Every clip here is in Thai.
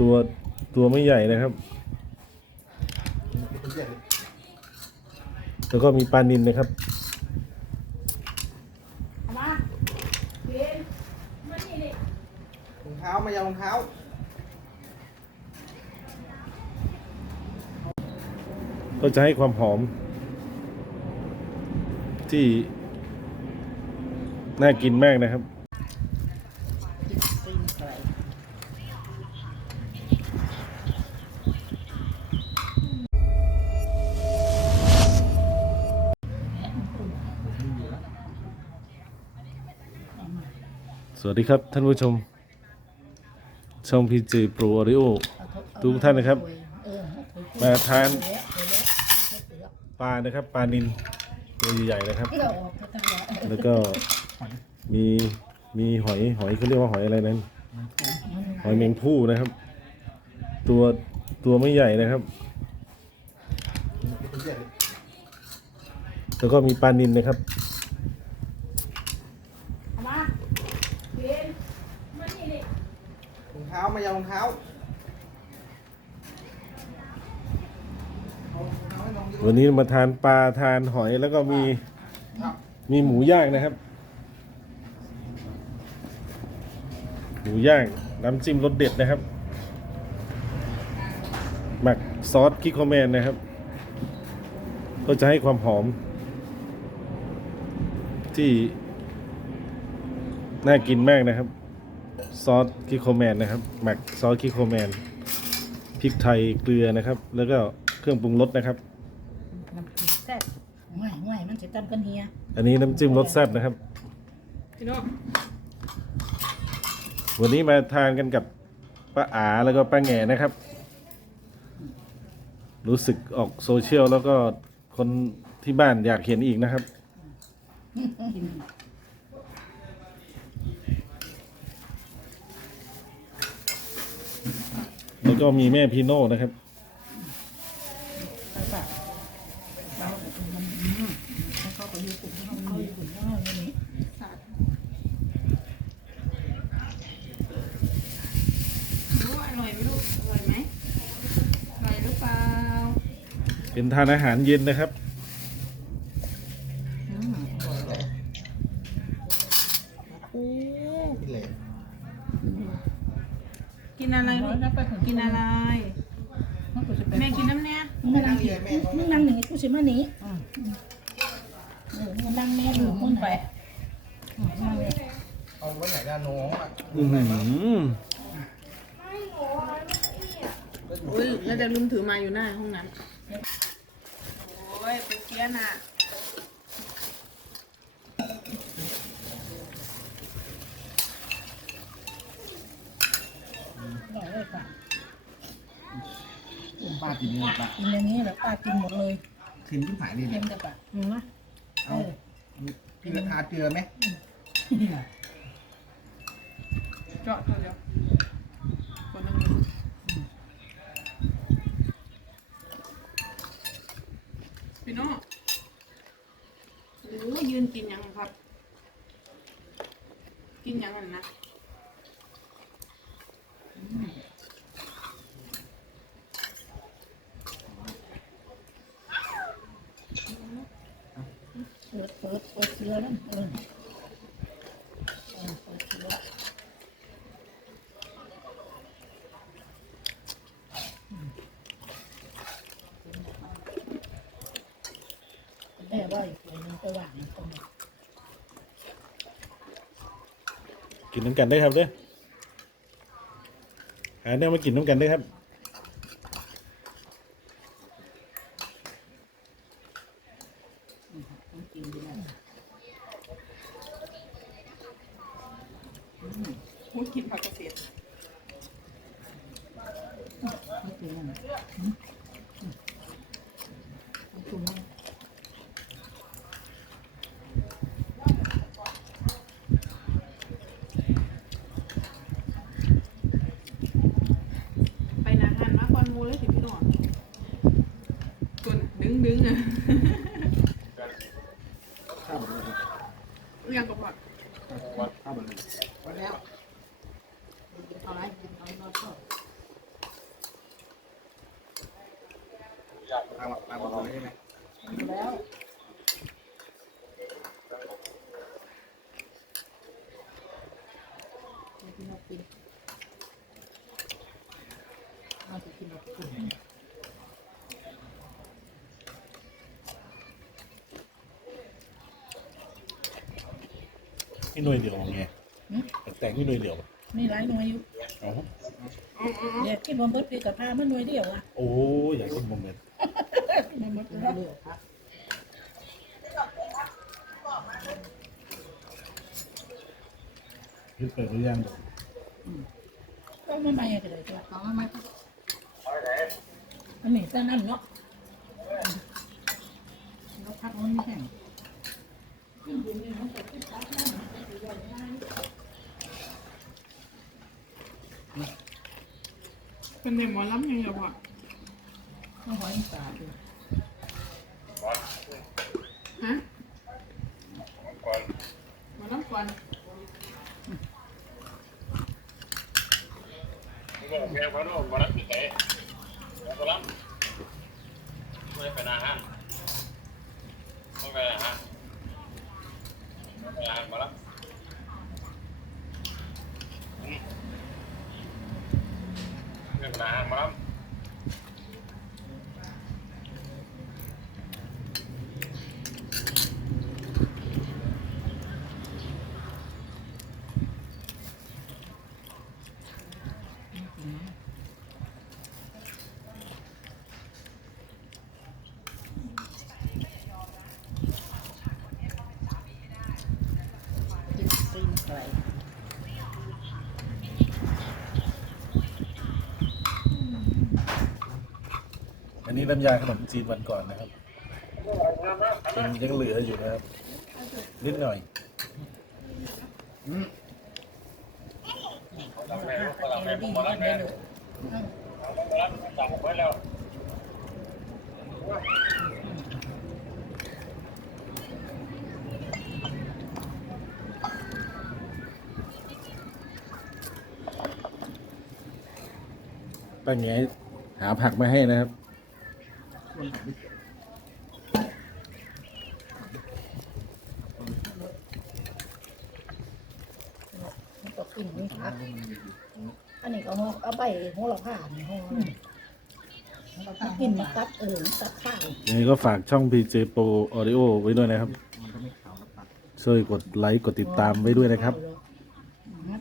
ตัวตัวไม่ใหญ่นะครับ แล้วก็มีปลานินนะครับเอามาเบนมานี่นี่รองเท้ามายาวรองเท้าก็จะให้ความหอม ที่ น่ากินมากนะครับ สวัสดีครับท่านผู้ชม ช่องพีจีโปรอริโอ ทุกท่านนะครับ มาทาน ปลานะครับปลานินตัวใหญ่ๆนะครับ แล้วก็มีมีหอยหอยเขาเรียกว่าหอยอะไรนั้น หอยแมงผู้นะครับ ตัวตัวไม่ใหญ่นะครับ แล้วก็มีปลานินนะครับ เอามาเบนมานี่นี่ รอง เท้ามายาวรองเท้าเอารองเท้าให้น้องดิวันนี้มาทานปลาทานหอยแล้วก็มีมีหมูย่างนะครับ หมูย่างน้ำจิ้มรสเด็ดนะครับ หมักซอสคิโคแมนนะครับ ก็จะให้ความหอม ที่น่ากินมากนะครับ ซอสคิโคแมนนะครับหมักซอสคิโคแมนพริกไทยเกลือนะครับ แล้วก็เครื่องปรุงรสนะครับ น้ำพริกแซ่บง่ายง่ายมันจะตำกันเฮียอันนี้น้ำจิ้มรสแซ่บนะครับ พี่น้องวันนี้มาทานกันกับป้าอาแล้วก็ป้าแง่นะครับ รู้สึกออกโซเชียลแล้วก็คนที่บ้านอยากเห็นอีกนะครับแล้ ก็มีแม่พีโน่นะครับไปปะเรามันอืมแล้วก็ไปยืดปุ่มให้เขาเข้ายืดปุ่มแล้วอย่างนี้รู้อร่อยไหมลูกอร่อยไหมอร่อยหรือเปล่าเป็นทานอาหารเย็นนะครับ อืมอร่อยเลย โอ้ พี่เหลน กินอะไรลูกแล้วไปถึงกินอะไรมันก็จะเป็นแม่กินน้ำเนี่ยมึงนั่งหนีมึงนั่งหนีกูสิมาหนีเออมึงนั่งแม่ดูมึงไปอืมนั่งเลยเอาไว้ไหนด้านน้องอะอือหืออุ้ยแล้วจะลืมถือมาอยู่หน้าห้องนั้นโอ้ยเป็นเกี้ยนอะ อร่อยเลยค่ะ ป้ากินนี่ป้ากินอย่างนี้แล้วป้ากินหมดเลยคืนที่หายเลยเค็เนี่ยมแต่ปะอืมนะเอเอาอพี่จะทาเกลือไหมเจาะเดี๋ยวคนนึงพี่น้องหรือยืนกินยังครับ กินยังกันนะ ปิดเปิดเชื้อแล้วเออเปิดเชื้อแม่ว่าอีกคนนึงไปวางตรงนี้กินน้ำกันได้ครับเด้อหาแนวมากินน้ำกันได้ครับ กินดีนะ พูดกินผักเกษตร ไม่กินนะอืมอืมเอาถุงมาไปนาหันมาก่อนหมูเลยสิพี่น้องคนดึงดึงอะข้าวหมดเลยเรียงกับผักข้าวหมดเลย พอแล้วกินเอาอะไรกินเอาเราชอบ ตามตามหมดเลยใช่ไหม อยู่แล้วเอากินเอากินเอาจะกินเอากิน พี่หน่วยเดียวไงแต่งพี่หน่วยเดียวนี่หลายหน่วยอยู่อ๋อเดี๋ยวกินบอมเบิร์ตปีกับพามันหน่วยเดียวอะ โอ้ยอยากกินโมเมนต์บอมเบิร์ตเลือกครับพี่เปิดหรือยังก็ไม่มาอย่างไรจ้ะเอาไม่ไม่อันนี้แต่นั่นเนาะเราพักมันไม่แห้ง เป็นในหมอลำยังไงวะต้องหอยสาดอยู่ฮะหมอลำก่อนแม่เขาโดนมารับผิดเตะแล้วก็รับไม่เป็นาหารไม่เป็นอาหารไม่เป็นอาหารมารับไม่เป็นอาหารมารับ กิน ตีนไก่อันนี้น้ำยาขนมจีนวันก่อนนะครับยังยังเหลืออยู่นะครับ นิดหน่อยทำแม่ข้าวก็กระทำเทีแม่ยมผมดีมากัรับนแม่ได้เลยสั่งไว้แล้ว ป้าแงหาผักมาให้นะครับ มันก็กินนี่ครับอันนี้ก็เอาใบหัวเราผ่านหัวเรากินมาตัดเออตัดข้าวยังไงก็ฝากช่อง PJ Pro Audio ไว้ด้วยนะครับมันก็ไม่ขาวแล้วตัดช่วยกดไลค์กดติดตามไว้ด้วยนะครับ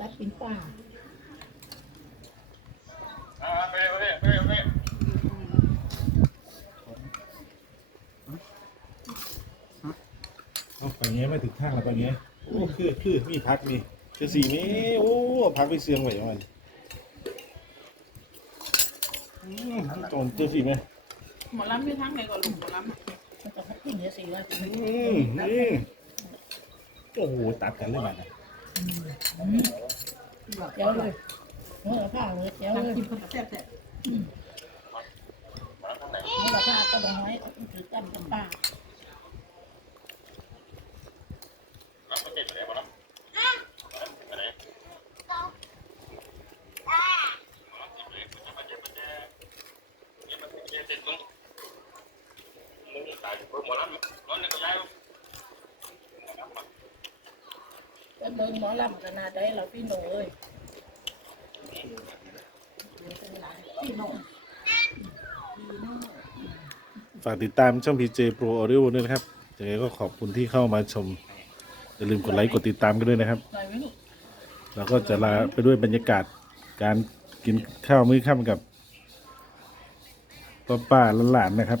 ตัดเป็นป่าอ่าไปไปไปไป เอา ไปเงี้ยไม่ถึงข้างแล้วไปเงี้ยโอ้คือคือมีพักมีคือสี่มีโอ้พักไปเสียงไหวมันอืมจนเจอสี่ไหมหมอลำมีทั้งไหนก่อนลูกหมอลำมันจะพักกินเยอะสิว่าอืมนี่โอ้โหตัดกันเลยมันเจ้าเลยหัวเราผ่าเลยเจ้าเลยกินคนแซ่บแต่หัวเราผ่าก็บอกให้ถือกันเป็นป่า รับมาติดไปเลยมารับไปไหนนี่มันเจ็บมึงมึงตายกูหมดแล้วร้อนเลยก็ย้าย ก็เดินหมอ ลำขนาดได้เราพี่หนูเอ้ยฝากติดตามช่อง PJ Pro Audio ด้วยนะครับยังไงก็ขอบคุณที่เข้ามาชม อย่าลืมกดไลค์กดติดตามกันด้วยนะครับ หน่อยไหมลูกเราก็จะลาไปด้วยบรรยากาศการกินข้าวมื้อค่ำกับป้าป้าๆหลานๆนะครับ